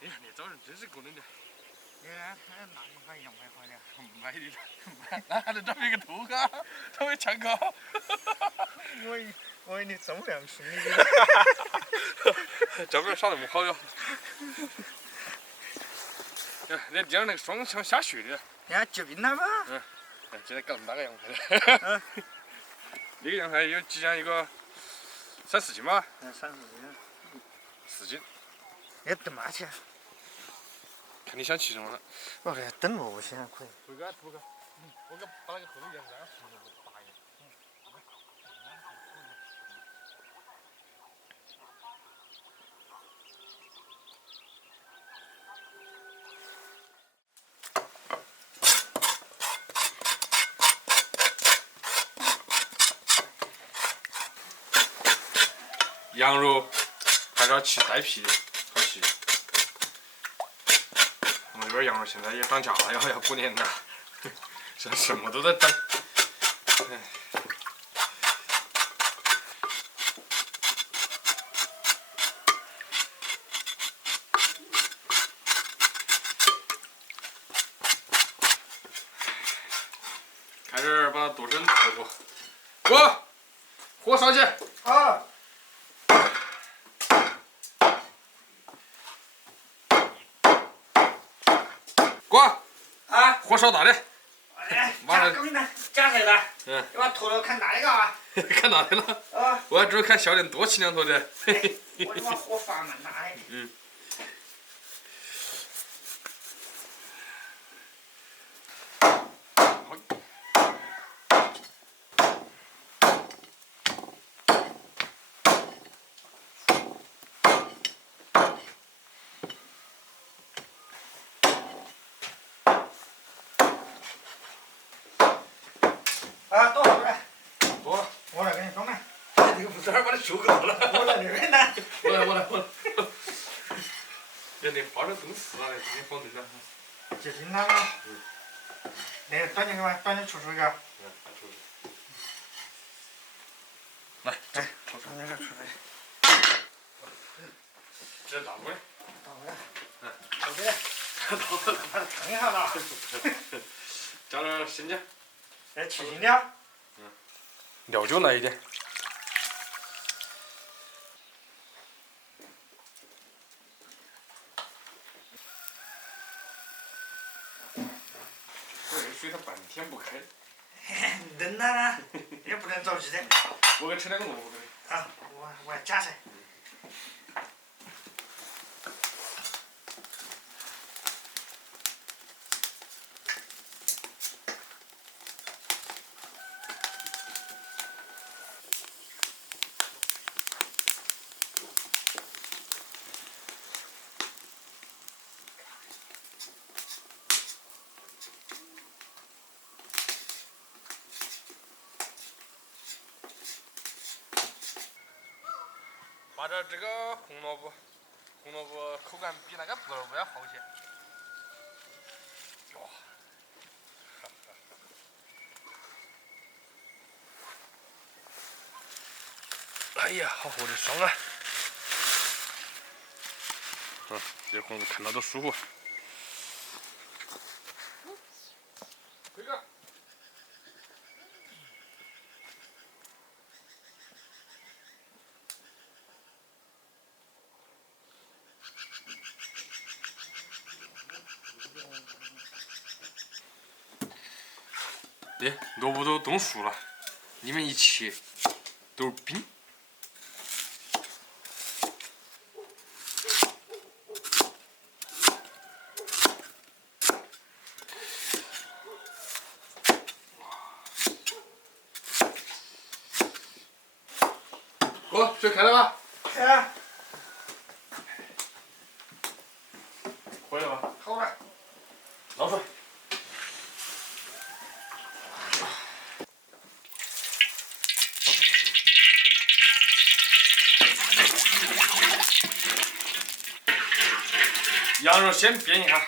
哎呀，你找人真是够冷的。你看他那一块洋牌的，买的，那还能找别个偷啊？他会抢卡。我以为你重量轻的。这边耍那么好哟。哎，你今儿那个双枪下雪的。人家救兵了吗？哎，今天搞那么大个洋牌的。那个洋牌有即将一个3、4斤吧？4斤。要等嘛去？看你想骑什么了。我来等我现在可以。图个。我给把那个后头晾干，放那个大一点。羊肉还是要去带皮的，好吃。我们这边羊肉现在也涨价了，要过年了，现在什么都在涨。开始把它剁成豆腐，火烧起。好。火烧大的。哎，加工呢？加谁的？你把坨坨看大的啊！看大的了。我还主要看小的多起2坨的。我他妈火放蛮大的。多少个？多了。我来给你装来。这个不是把你修够了。我来那边来。我来。人家花点公事啊，今天放对了。接近了吗？那端进去吧，端进出一个。来，出那个出来。这大锅的。大锅的。好的。把它烫一下了。加点生姜。去腥料。料酒来一点。这水它半天不开。冷了，也不能着急的。我给吃2个萝卜给你。啊，我要夹菜。把点这个红萝卜口感比那个白萝卜要好些。哇！哎呀，好厚的霜啊！这红子看到都舒服。这个。萝卜都冻熟了，里面一切都是冰。水开了吧？开了。回来吧。好了。捞出来。羊肉先煸一下。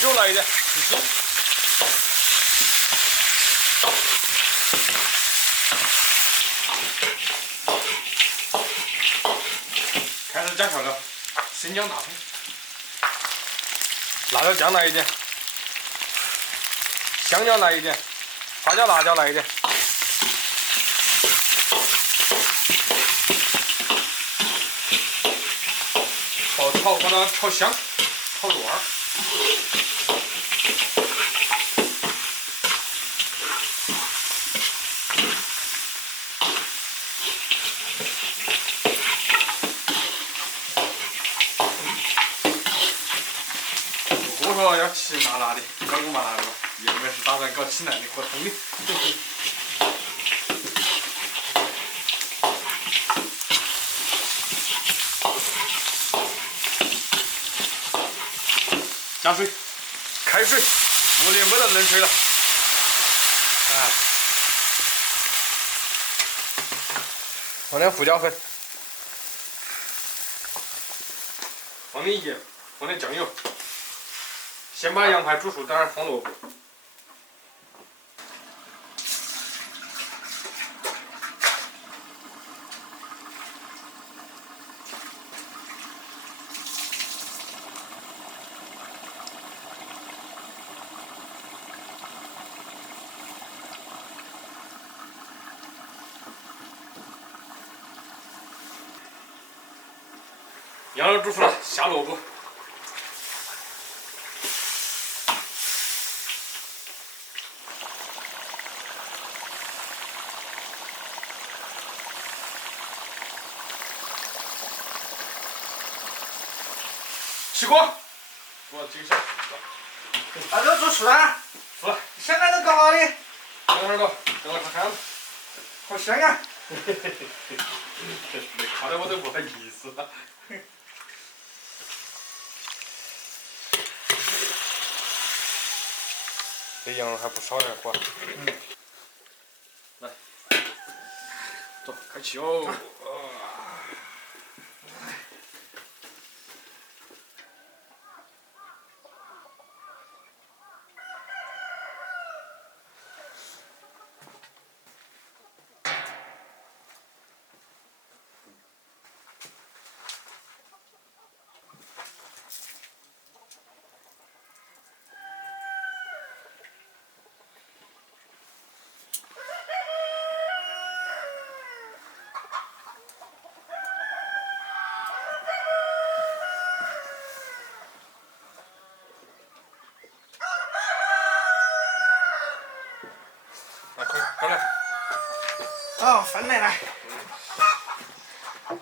酒来一点，试试。开始加调料，生姜大葱，辣椒酱来一点，香料来一点，花椒辣椒来一点。炒，把它炒香，炒入味儿。锅头要起麻辣的，搞个麻辣的吧，原本是打算搞清淡的和汤的。加水，开水，屋里没得冷水了。啊，放点胡椒粉，放点盐，放点酱油。先把羊排煮熟，等会儿放萝卜。羊肉煮熟了，下萝卜。起锅，煮几个小时了。把肉煮熟了，熟了，现在都搞好的，等会儿了，等会儿看看。好香啊！没看到我都不好意思了。这羊肉还不少点儿，来，走，开气哦。来，快过来。哦，分来了。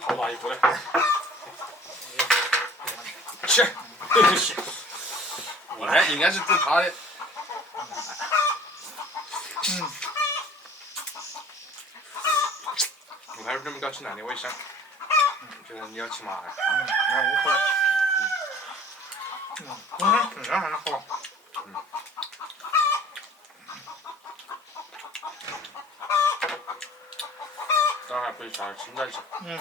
好大一锅嘞！去，对不起。应该是煮它的。我开始准备搞清淡的，我一想，觉得你要起麻的。那无所谓。我想吃点还好。这儿还可以加点青菜去。那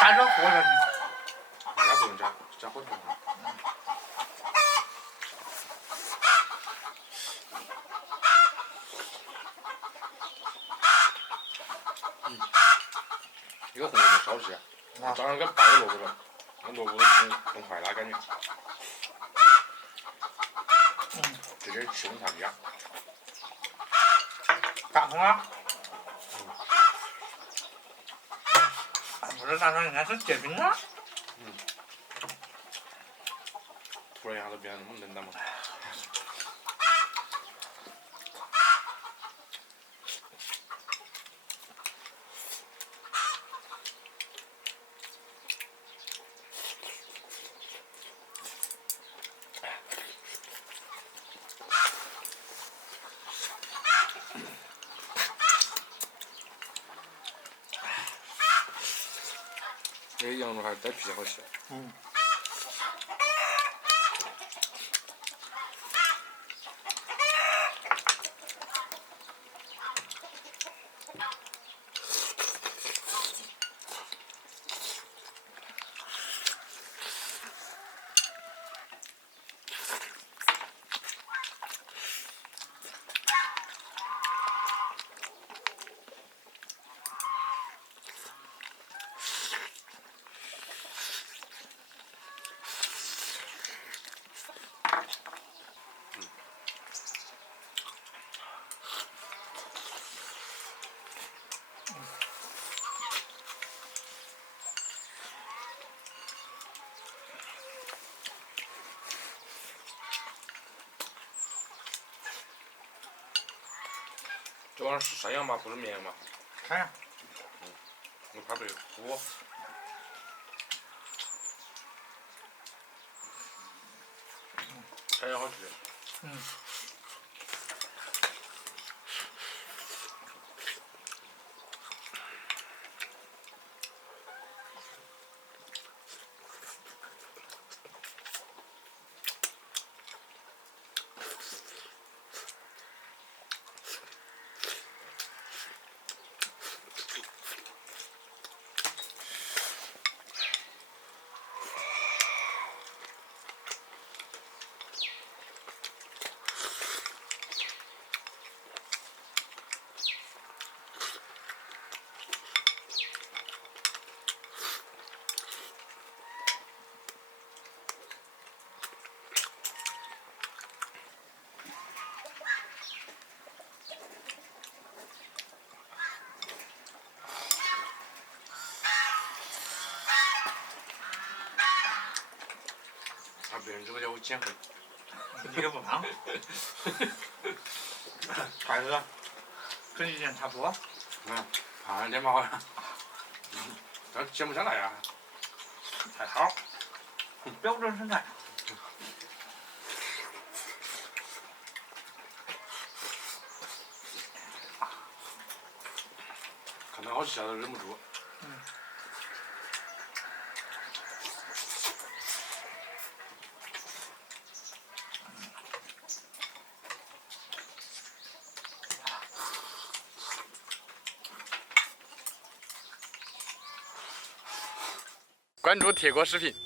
加点火了。那不用加，加火腿。这个红萝卜烧不起啊！早上给拌个萝卜了，那萝卜弄坏了感觉。直接吃弄上家。大葱啊！不是大葱，应该是结冰了。突然一下子变得那么冷淡嘛。这羊肉还是带皮好吃。主要是山羊嘛，不是绵羊嘛。山羊。我怕被糊。山羊好吃。嗯。别人这个叫我减肥，你也不胖。还是跟以前差不多。胖点嘛好像，但减不下来呀。还好，标准身材。看到好吃都忍不住。关注铁锅视频。